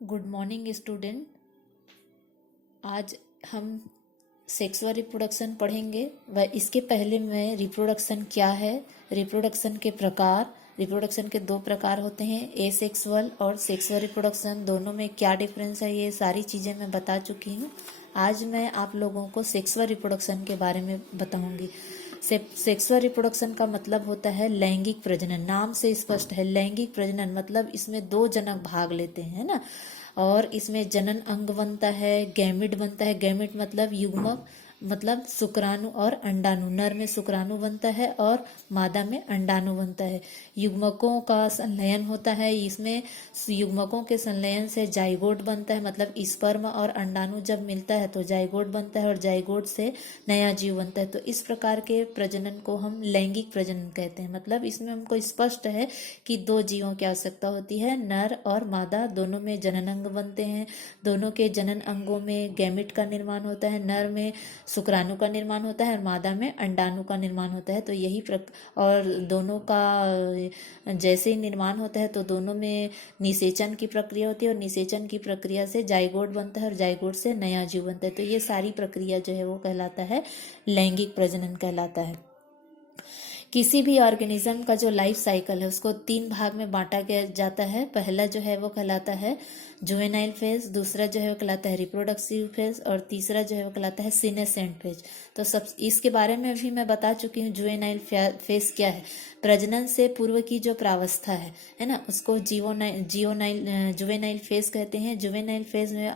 Good morning student. आज हम sexual reproduction पढ़ेंगे। वह इसके पहले मैं रिप्रोडक्शन क्या है, रिप्रोडक्शन के प्रकार, रिप्रोडक्शन के दो प्रकार होते हैं, एसेक्सुअल और सेक्सुअल रिप्रोडक्शन, दोनों में क्या डिफरेंस है, ये सारी चीज़ें मैं बता चुकी हूँ। आज मैं आप लोगों को सेक्सुअल रिप्रोडक्शन के बारे में बताऊंगी। सेक्सुअल रिप्रोडक्शन का मतलब होता है लैंगिक प्रजनन। नाम से स्पष्ट है, लैंगिक प्रजनन मतलब इसमें दो जनक भाग लेते हैं ना, और इसमें जनन अंग बनता है, गैमिट बनता है। गैमिट मतलब युग्मक, मतलब शुक्राणु और अंडाणु। नर में शुक्राणु बनता है और मादा में अंडाणु बनता है। युग्मकों का संलयन होता है, इसमें युग्मकों के संलयन से जाइगोट बनता है, मतलब स्पर्म और अंडाणु जब मिलता है तो जाइगोट बनता है और जाइगोट से नया जीव बनता है। तो इस प्रकार के प्रजनन को हम लैंगिक प्रजनन कहते हैं। मतलब इसमें हमको स्पष्ट है कि दो जीवों की आवश्यकता होती है, नर और मादा, दोनों में जनन अंग बनते हैं। दोनों के जनन अंगों में गैमिट का निर्माण होता है, नर में शुक्राणु का निर्माण होता है और मादा में अंडाणु का निर्माण होता है। तो यही और दोनों का जैसे ही निर्माण होता है तो दोनों में निषेचन की प्रक्रिया होती है और निषेचन की प्रक्रिया से जाइगोट बनता है और जाइगोट से नया जीव बनता है। तो ये सारी प्रक्रिया जो है वो कहलाता है लैंगिक प्रजनन कहलाता है। किसी भी ऑर्गेनिज्म का जो लाइफ साइकिल है उसको तीन भाग में बांटा गया जाता है। पहला जो है वो कहलाता है जुवेनाइल फेज, दूसरा जो है वो कहलाता है रिप्रोडक्टिव फेज और तीसरा जो है वो कहलाता है सीनेसेंट फेज। तो सब इसके बारे में भी मैं बता चुकी हूँ। जुवेनाइल फेज क्या है? प्रजनन से पूर्व की जो प्रावस्था है ना, उसको जुवेनाइल फेज कहते हैं। जुवेनाइल फेज में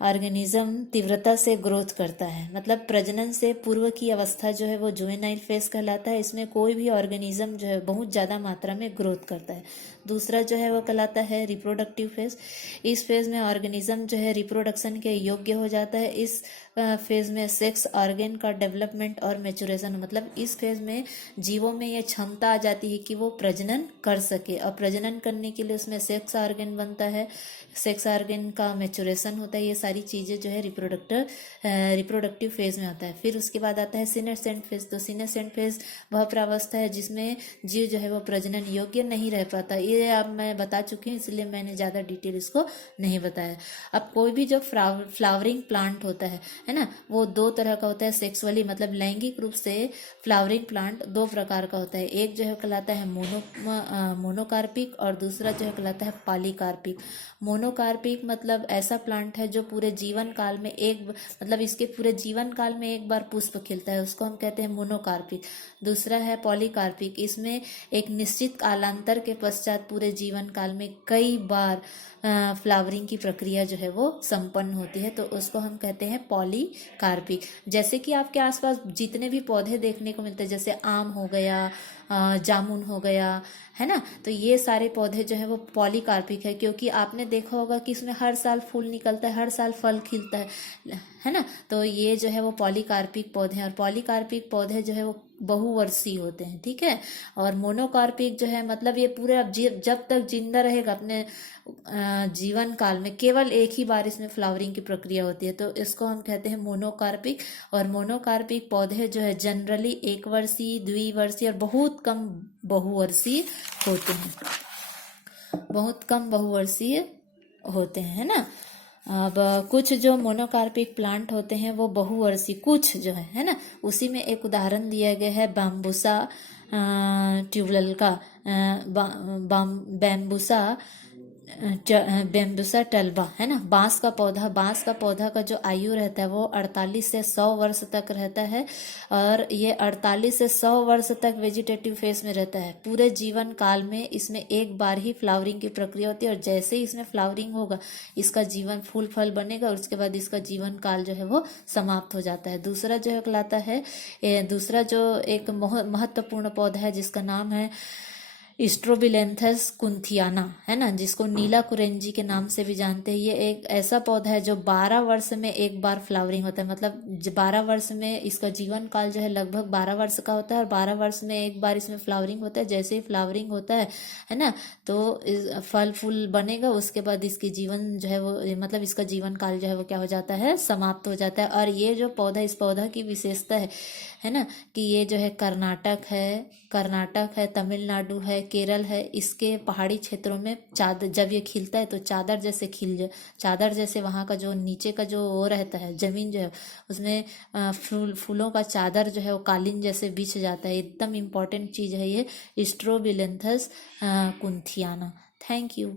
ऑर्गेनिज्म तीव्रता से ग्रोथ करता है, मतलब प्रजनन से पूर्व की अवस्था जो है वो जुवेनाइल फेज कहलाता है। इसमें कोई भी ऑर्गेनिज्म जो है बहुत ज़्यादा मात्रा में ग्रोथ करता है। दूसरा जो है वो कहलाता है रिप्रोडक्टिव फेज। इस फेज में ऑर्गेनिज्म जो है रिप्रोडक्शन के योग्य हो जाता है। इस फेज में सेक्स ऑर्गन का डेवलपमेंट और मैचुरेशन, मतलब इस फेज में जीवों में यह क्षमता आ जाती है कि वो प्रजनन कर सके, और प्रजनन करने के लिए उसमें सेक्स ऑर्गन बनता है, सेक्स ऑर्गन का मैचुरेशन होता है। ये सारी चीज़ें जो है रिप्रोडक्टिव फेज में आता है। फिर उसके बाद आता है सीनेसेंट फेज। तो सीनेसेंट फेज वह प्रावस्था है जिसमें जीव जो है वो प्रजनन योग्य नहीं रह पाता। ये अब मैं बता चुकी हूँ, इसलिए मैंने ज़्यादा डिटेल इसको नहीं बताया। अब कोई भी जो फ्लावरिंग प्लांट होता है ना, वो दो तरह का होता है सेक्सुअली, मतलब लैंगिक रूप से फ्लावरिंग प्लांट दो प्रकार का होता है। एक जो है कहलाता है मोनोकार्पिक और दूसरा जो है कहलाता है पॉलीकार्पिक। मोनोकार्पिक मतलब ऐसा प्लांट है जो पूरे जीवन काल में मतलब इसके पूरे जीवन काल में एक बार पुष्प खिलता है, उसको हम कहते हैं मोनोकार्पिक। दूसरा है पॉलीकार्पिक, इसमें एक निश्चित कालांतर के पश्चात पूरे जीवन काल में कई बार फ्लावरिंग की प्रक्रिया जो है वो संपन्न होती है, तो उसको हम कहते हैं पॉलीकार्पिक। जैसे कि आपके आसपास जितने भी पौधे देखने को मिलते हैं, जैसे आम हो गया, जामुन हो गया, है ना, तो ये सारे पौधे जो है वो पॉलीकार्पिक है, क्योंकि आपने देखा होगा कि इसमें हर साल फूल निकलता है, हर साल फल खिलता है ना। तो ये जो है वो पॉलीकार्पिक पौधे हैं, और पॉलीकार्पिक पौधे जो है वो बहुवर्षीय होते हैं, ठीक है। और मोनोकार्पिक जो है मतलब ये पूरे जब तक जिंदा रहेगा अपने जीवन काल में केवल एक ही बार इसमें फ्लावरिंग की प्रक्रिया होती है, तो इसको हम कहते हैं मोनोकार्पिक। और मोनोकार्पिक पौधे जो है जनरली एक वर्षीय, द्विवर्षीय और बहुत कम बहुवर्षीय होते हैं, बहुत कम बहुवर्षीय होते हैं, है ना। अब कुछ जो मोनोकार्पिक प्लांट होते हैं वो बहुवर्षीय कुछ जो है ना, उसी में एक उदाहरण दिया गया है बैम्बूसा ट्यूबरल का, बैम्बूसा टल्बा, है ना, बांस का पौधा का जो आयु रहता है वो 48 से 100 वर्ष तक रहता है, और ये 48 से 100 वर्ष तक वेजिटेटिव फेज में रहता है। पूरे जीवन काल में इसमें एक बार ही फ्लावरिंग की प्रक्रिया होती है, और जैसे ही इसमें फ्लावरिंग होगा इसका जीवन फूल फल बनेगा और उसके बाद इसका जीवन काल जो है वो समाप्त हो जाता है। दूसरा जो है कहलाता है, दूसरा जो एक महत्वपूर्ण पौधा है जिसका नाम है स्ट्रोबिलेंथस कुंथियाना, है ना, जिसको नीला कुरेंजी के नाम से भी जानते हैं। ये एक ऐसा पौधा है जो 12 वर्ष में एक बार फ्लावरिंग होता है, मतलब 12 वर्ष में इसका जीवन काल जो है लगभग 12 वर्ष का होता है, और 12 वर्ष में एक बार इसमें फ्लावरिंग होता है। जैसे ही फ्लावरिंग होता है ना, तो फल फूल बनेगा, उसके बाद इसकी जीवन जो है वो मतलब इसका जीवन काल जो है वो क्या हो जाता है, समाप्त हो जाता है। और ये जो पौधा, इस पौधा की विशेषता है ना, कि ये जो है कर्नाटक है, कर्नाटक है, तमिलनाडु है, केरल है, इसके पहाड़ी क्षेत्रों में चादर जब ये खिलता है तो चादर जैसे वहाँ का जो नीचे का जो वो रहता है जमीन जो है उसमें फूलों का चादर जो है वो कालीन जैसे बिछ जाता है। एकदम इम्पोर्टेंट चीज़ है ये स्ट्रोबिलेंथस कुंथियाना। Thank you.